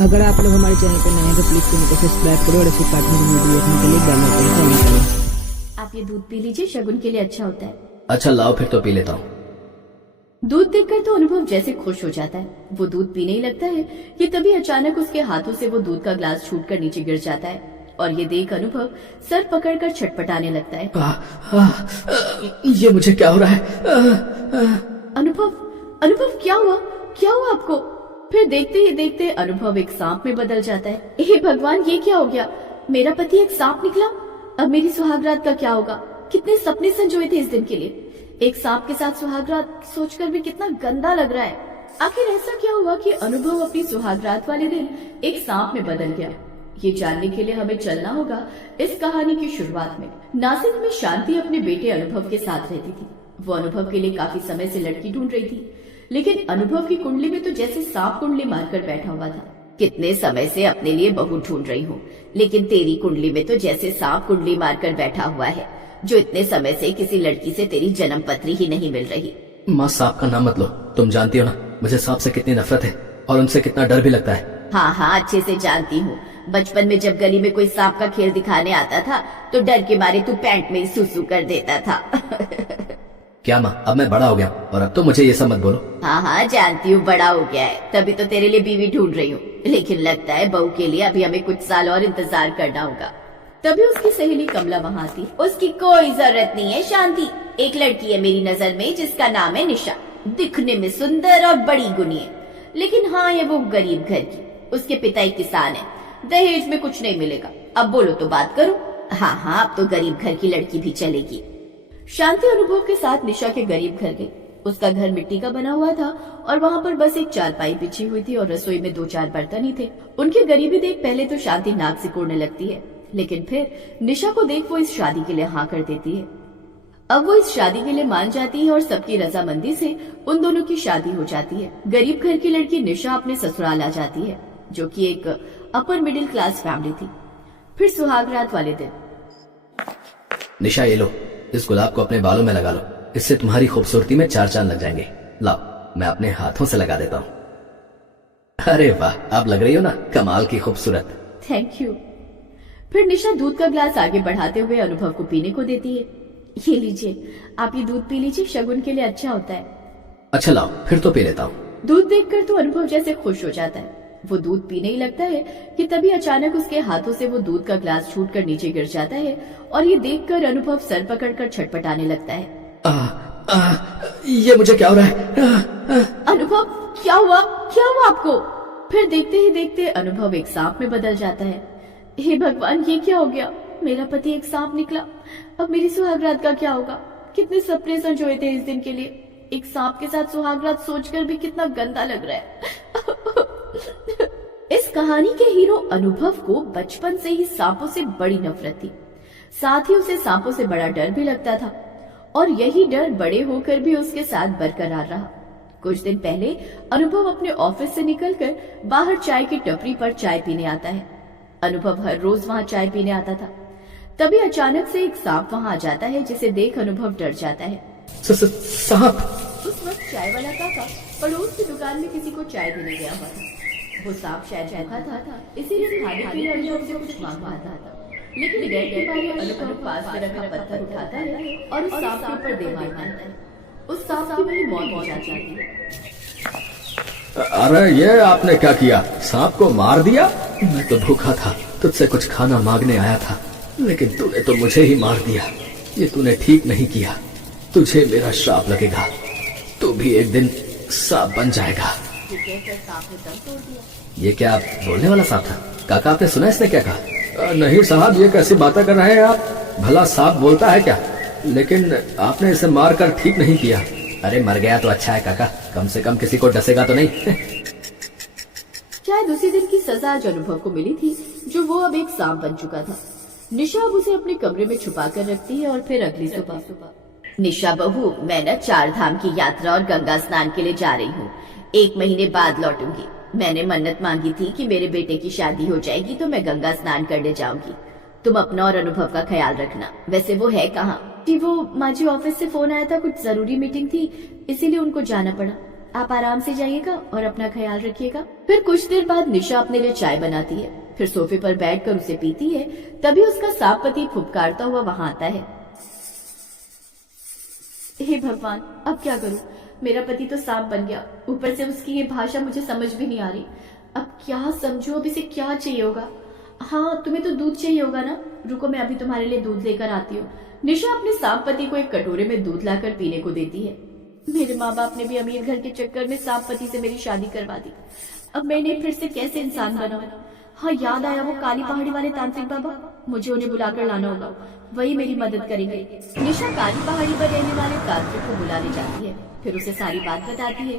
अगर आप लोग हमारे चैनल पर नए हैं तो प्लीज चैनल को सब्सक्राइब करो और ऐसे पार्टनर की वीडियो देखने के लिए बेल आइकन को ऑन करो। आप ये दूध पी लीजिए, शगुन के लिए अच्छा होता है। अच्छा लाओ फिर तो पी लेता हूँ। दूध देखकर तो अनुभव जैसे खुश हो जाता है। वो दूध पीने ही लगता है कि तभी अचानक उसके हाथों से वो दूध का ग्लास छूटकर नीचे गिर जाता है और ये देख अनुभव सर पकड़कर छटपटाने लगता है। ये मुझे क्या हो रहा है? अनुभव क्या हुआ? क्या हुआ आपको? फिर देखते ही देखते अनुभव एक सांप में बदल जाता है। हे भगवान, ये क्या हो गया? मेरा पति एक सांप निकला। अब मेरी सुहागरात का क्या होगा? कितने सपने संजोए थे इस दिन के लिए। एक सांप के साथ सुहागरात सोचकर भी कितना गंदा लग रहा है। आखिर ऐसा क्या हुआ कि अनुभव अपनी सुहागरात वाले दिन एक सांप में बदल गया? ये जानने के लिए हमें चलना होगा इस कहानी की शुरुआत में। नासिक में शांति अपने बेटे अनुभव के साथ रहती थी। वो अनुभव के लिए काफी समय से लड़की ढूंढ रही थी, लेकिन अनुभव की कुंडली में तो जैसे सांप कुंडली मारकर बैठा हुआ था। कितने समय से अपने लिए बहू ढूंढ रही हूँ, लेकिन तेरी कुंडली में तो जैसे सांप कुंडली मारकर बैठा हुआ है, जो इतने समय से किसी लड़की से तेरी जन्म पत्री ही नहीं मिल रही। माँ, सांप का नाम मत लो। तुम जानती हो ना मुझे सांप से कितनी नफरत है और उनसे कितना डर भी लगता है। हाँ, अच्छे से जानती हूँ। बचपन में जब गली में कोई सांप का खेल दिखाने आता था तो डर के मारे तू पैंट में सूसू कर देता था। क्या माँ, अब मैं बड़ा हो गया और अब तो मुझे ये सब मत बोलो। हाँ, जानती हूँ बड़ा हो गया है, तभी तो तेरे लिए बीवी ढूंढ रही हूँ। लेकिन लगता है बहू के लिए अभी हमें कुछ साल और इंतजार करना होगा। तभी उसकी सहेली कमला वहाँ थी। उसकी कोई जरूरत नहीं है शांति। एक लड़की है मेरी नजर में जिसका नाम है निशा। दिखने में सुंदर और बड़ी गुणी है, लेकिन हाँ ये वो गरीब घर की। उसके पिता एक किसान है। दहेज में कुछ नहीं मिलेगा। अब बोलो तो बात करूं। हाँ, अब तो गरीब घर की लड़की भी चलेगी। शांति अनुभव के साथ निशा के गरीब घर गई। उसका घर मिट्टी का बना हुआ था और वहाँ पर बस एक चारपाई बिछी हुई थी और रसोई में 2-4 बर्तन ही थे। उनकी गरीबी देख पहले तो शांति नाक सिकोड़ने लगती है, लेकिन फिर निशा को देख वो इस शादी के लिए हाँ कर देती है। अब वो इस शादी के लिए मान जाती है और सबकी रजामंदी से उन दोनों की शादी हो जाती है। गरीब घर की लड़की निशा अपने ससुराल आ जाती है, जो कि एक अपर मिडिल क्लास फैमिली थी। फिर सुहागरात वाले दिन। निशा ये लो, इस गुलाब को अपने बालों में लगा लो। इससे तुम्हारी खूबसूरती में 4 चांद लग जाएंगे। लाओ, मैं अपने हाथों से लगा देता हूँ। अरे वाह, आप लग रही हो ना कमाल की खूबसूरत। Thank you. फिर निशा दूध का ग्लास आगे बढ़ाते हुए अनुभव को पीने को देती है। ये लीजिए, आप ये दूध पी लीजिए, शगुन के लिए अच्छा होता है। अच्छा लाओ, फिर तो पी लेता हूँ। दूध देखकर तो अनुभव जैसे खुश हो जाता है। वो दूध पीने ही लगता है कि तभी अचानक उसके हाथों से वो दूध का ग्लास छूटकर नीचे गिर जाता है और ये देखकर अनुभव सर पकड़कर छटपटाने लगता है। ये मुझे क्या हो रहा है? अनुभव क्या हुआ? क्या हुआ आपको? फिर देखते ही देखते अनुभव एक सांप में बदल जाता है। हे भगवान, ये क्या हो गया? मेरा पति एक सांप निकला। अब मेरी सुहागरात का क्या होगा? कितने सपने संजोए थे इस दिन के लिए। एक सांप के साथ सुहागरात सोचकर भी कितना गंदा लग रहा है। इस कहानी के हीरो अनुभव को बचपन से ही सांपों से बड़ी नफरत थी। साथ ही उसे सांपों से बड़ा डर भी लगता था और यही डर बड़े होकर भी उसके साथ बरकरार रहा। कुछ दिन पहले अनुभव अपने ऑफिस से निकलकर बाहर चाय की टपरी पर चाय पीने आता है। अनुभव हर रोज वहाँ चाय पीने आता था। तभी अचानक से एक सांप वहाँ आ जाता है, जिसे देख अनुभव डर जाता है। सांप? उस वक्त चाय वाला काका पड़ोस की दुकान में किसी को चाय देने गया हुआ था। वो सांप शायद भूखा था, इसीलिए खाने के लिए अनुभव से कुछ मांग रहा था। लेकिन डर के मारे अनुभव पास में रखा पत्थर उठाता है और उस सांप के ऊपर दे मारता है। उस सांप की वही मौत हो जाती है। अरे ये आपने क्या किया? सांप को मार दिया? मैं तो भूखा था, तुझसे कुछ खाना मांगने आया था, लेकिन तूने तो मुझे ही मार दिया। ये तूने ठीक नहीं किया। तुझे मेरा श्राप लगेगा। तू भी एक दिन सांप बन जाएगा। ये क्या बोलने वाला सांप था? काका, आपने सुना इसने क्या कहा? नहीं साहब, ये कैसी बातें कर रहे हैं आप? भला सांप बोलता है क्या? लेकिन आपने इसे मार कर ठीक नहीं किया। अरे मर गया तो अच्छा है काका, कम से कम किसी को डसेगा तो नहीं। शायद उसी दिन की सजा आज अनुभव को मिली थी, जो वो अब एक सांप बन चुका था। निशा अब उसे अपने कमरे में छुपा कर रखती है और फिर अगली सुबह। निशा बहू, मैं न 4 धाम की यात्रा और गंगा स्नान के लिए जा रही हूँ। 1 महीने बाद लौटूंगी। मैंने मन्नत मांगी थी कि मेरे बेटे की शादी हो जाएगी तो मैं गंगा स्नान करने जाऊंगी। तुम अपना और अनुभव का ख्याल रखना। वैसे वो है कहाँ? जी वो माँ जी ऑफिस से फोन आया था, कुछ जरूरी मीटिंग थी, इसीलिए उनको जाना पड़ा। आप आराम से जाइएगा और अपना ख्याल रखिएगा। फिर कुछ देर बाद निशा अपने लिए चाय बनाती है, फिर सोफे पर बैठकर उसे पीती है। तभी उसका सांप पति फुफकारता हुआ वहां आता है। हे भगवान, अब क्या करूं? मेरा पति तो सांप बन गया, ऊपर से उसकी ये भाषा मुझे समझ भी नहीं आ रही। अब क्या समझूं? अब इसे क्या चाहिए होगा? हाँ, तुम्हें तो दूध चाहिए होगा ना? रुको, मैं अभी तुम्हारे लिए दूध लेकर आती हूँ। निशा अपने सांप पति को एक कटोरे में दूध लाकर पीने को देती है। मेरे माँ बाप ने भी अमीर घर के चक्कर में सांप पति से मेरी शादी करवा दी। अब मैं इन्हें फिर से कैसे इंसान बनाऊं? हाँ, याद आया, वो काली पहाड़ी वाले तांत्रिक बाबा, मुझे उन्हें बुलाकर लाना होगा, वही मेरी मदद करेंगे। निशा काली पहाड़ी पर रहने वाले तांत्रिक को बुलाने जाती है, फिर उसे सारी बात बताती है।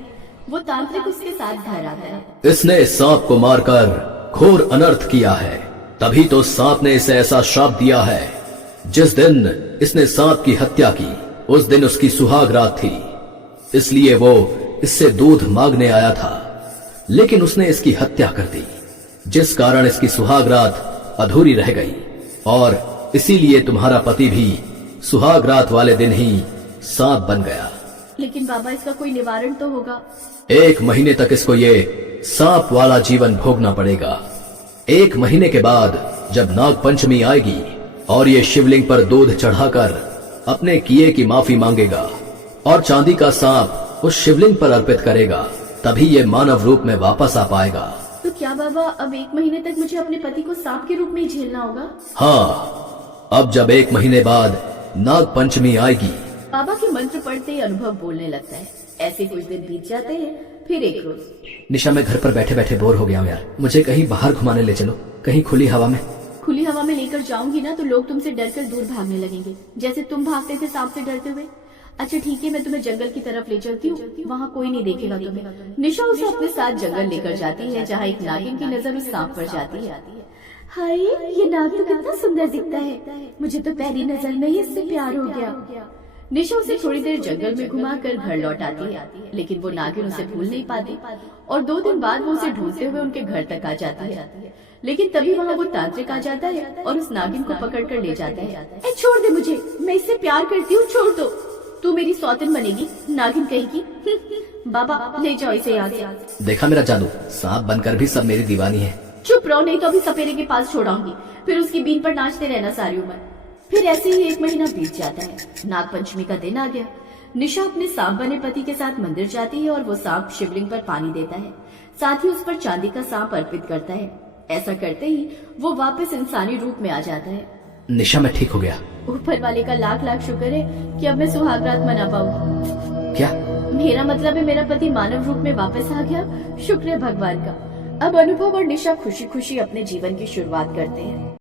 वो तांत्रिक उसके साथ घर आता है। इसने सांप को मारकर घोर अनर्थ किया है, तभी तो सांप ने इसे ऐसा श्राप दिया है। जिस दिन इसने सांप की हत्या की उस दिन उसकी सुहाग रात थी, इसलिए वो इससे दूध मांगने आया था, लेकिन उसने इसकी हत्या कर दी, जिस कारण इसकी सुहाग रात अधूरी रह गई। और इसीलिए तुम्हारा पति भी सुहाग रात वाले दिन ही सांप बन गया। लेकिन बाबा, इसका कोई निवारण तो होगा? 1 महीने तक इसको ये सांप वाला जीवन भोगना पड़ेगा। 1 महीने के बाद जब नाग पंचमी आएगी और ये शिवलिंग पर दूध चढ़ाकर अपने किए की माफी मांगेगा और चांदी का सांप उस शिवलिंग पर अर्पित करेगा, तभी ये मानव रूप में वापस आ पाएगा। तो क्या बाबा, अब 1 महीने तक मुझे अपने पति को सांप के रूप में ही झेलना होगा? हाँ, अब जब 1 महीने बाद नाग पंचमी आएगी। बाबा के मंत्र पढ़ते ही अनुभव बोलने लगता है। ऐसे कुछ दिन बीत जाते हैं। फिर एक रोज, निशा, मैं घर पर बैठे बैठे बोर हो गया हूँ यार, मुझे कहीं बाहर घुमाने ले चलो, कहीं खुली हवा में। खुली हवा में लेकर जाऊंगी ना तो लोग तुमसे डरकर दूर भागने लगेंगे, जैसे तुम भागते थे सांप से डरते हुए। अच्छा ठीक है, मैं तुम्हें जंगल की तरफ ले चलती हूँ, वहाँ कोई नहीं देखेगा तुम्हें। निशा उसे अपने साथ जंगल लेकर जाती है, जहाँ एक नागिन की नजर उस सांप पर जाती है। हाय, ये नाग तो कितना सुंदर दिखता है, मुझे तो पहली नजर में ही इससे प्यार हो गया। निशा उसे थोड़ी देर जंगल में घुमाकर घर लौट आती है, लेकिन वो नागिन उसे भूल नहीं पाती और 2 दिन बाद वो उसे ढूंढते हुए उनके घर तक आ जाती है। लेकिन तभी वहाँ वो तांत्रिक आ जाता है और उस नागिन को पकड़कर ले जाता है। छोड़ दे मुझे, मैं इससे प्यार करती हूँ, छोड़ दो। तू मेरी सौतन बनेगी, नागिन कहेगी। बाबा, ले जाओ इसे यहाँ से। देखा मेरा जादू, सांप बनकर भी सब मेरी दीवानी है। चुप रहो, नहीं तो अभी सपेरे के पास छोड़ाऊंगी, फिर उसकी बीन पर नाचते रहना सारी उम्र। फिर ऐसे ही 1 महीना बीत जाता है। नाग पंचमी का दिन आ गया। निशा अपने सांप बने पति के साथ मंदिर जाती है और वो सांप शिवलिंग पर पानी देता है, साथ ही उस पर चांदी का सांप अर्पित करता है। ऐसा करते ही वो वापस इंसानी रूप में आ जाता है। निशा, मैं ठीक हो गया। ऊपर वाले का लाख लाख शुक्र है कि अब मैं सुहागरात मना पाऊंगी। क्या? मेरा मतलब है मेरा पति मानव रूप में वापस आ गया, शुक्र है भगवान का। अब अनुभव और निशा खुशी खुशी अपने जीवन की शुरुआत करते हैं।